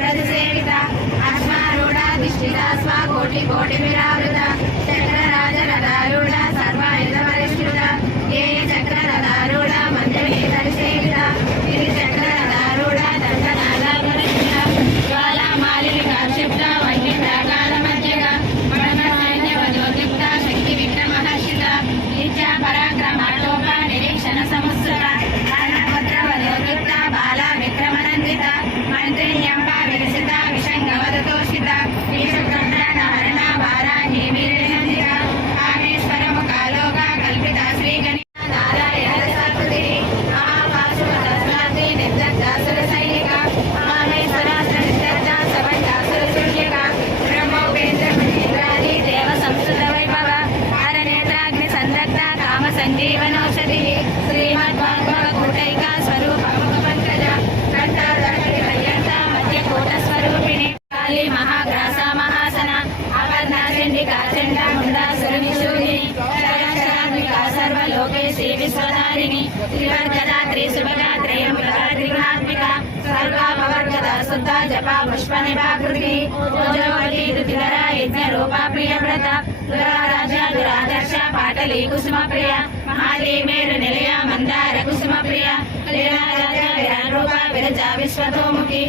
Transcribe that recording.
व्रजसेवित अश्वारूढा दिष्टिता स्वाकोटि कोटि विरावृत चक्रराजरथारूढ सर्वायुधपरिष्कृत ये चक्ररथारूढ मन्दिरे दर्शेवित गिरिचक्ररथारूढ दण्डनादापरिष्कृत ज्वालामालिका क्षिप्त वह्निप्राकालमध्यग मणमसैन्यवधोद्युक्त शक्तिविक्रमहर्षित इच्छा पराक्रमाटोप निरीक्षण समुत्सुक कर्णपुत्रवधोद्युक्त बाला विक्रमनन्दित मंत्रिण्यंब विरसित विषंगवदतोषित विषुकर्णहरण वाराही वीरनन्दित कामेश्वरमुखालोक कल्पित श्रीगणेश नारायण सकृति महापाशुपतस्वाति निर्दग्धासुरसैनिक कामेश्वरासुरनिर्दग्ध सवण्डासुरसूर्यक ब्रह्मोपेन्द्रमणीन्द्रादि देव संस्कृत वैभव हरनेत्राग्नि संदग्ध काम संजीवनौषधि श्रीमद्भागवतकूटैका स्वरूपमुखपङ्कज स्वरूपिणी काली महाग्रासा महासन अपर्णा चंडिका चंडा मुंडा सुरनिशूलिनी शरात्मिका सर्वलोकेशी विश्वधारिणी त्रिवर्गदा त्रिसुभगा त्रयंबका त्रिगुणात्मिका सर्वापवर्गदा शुद्धा जपा पुष्पनिभाकृति ओजोवती दुतिधरा यज्ञरूपा प्रियव्रत दुराराजा दुरादर्श पाटली कुसुमप्रिय महादेवेरु निलय मंदार कुसुमप्रिय लीलाराजा विरानरूपा विरजा विश्वतोमुखी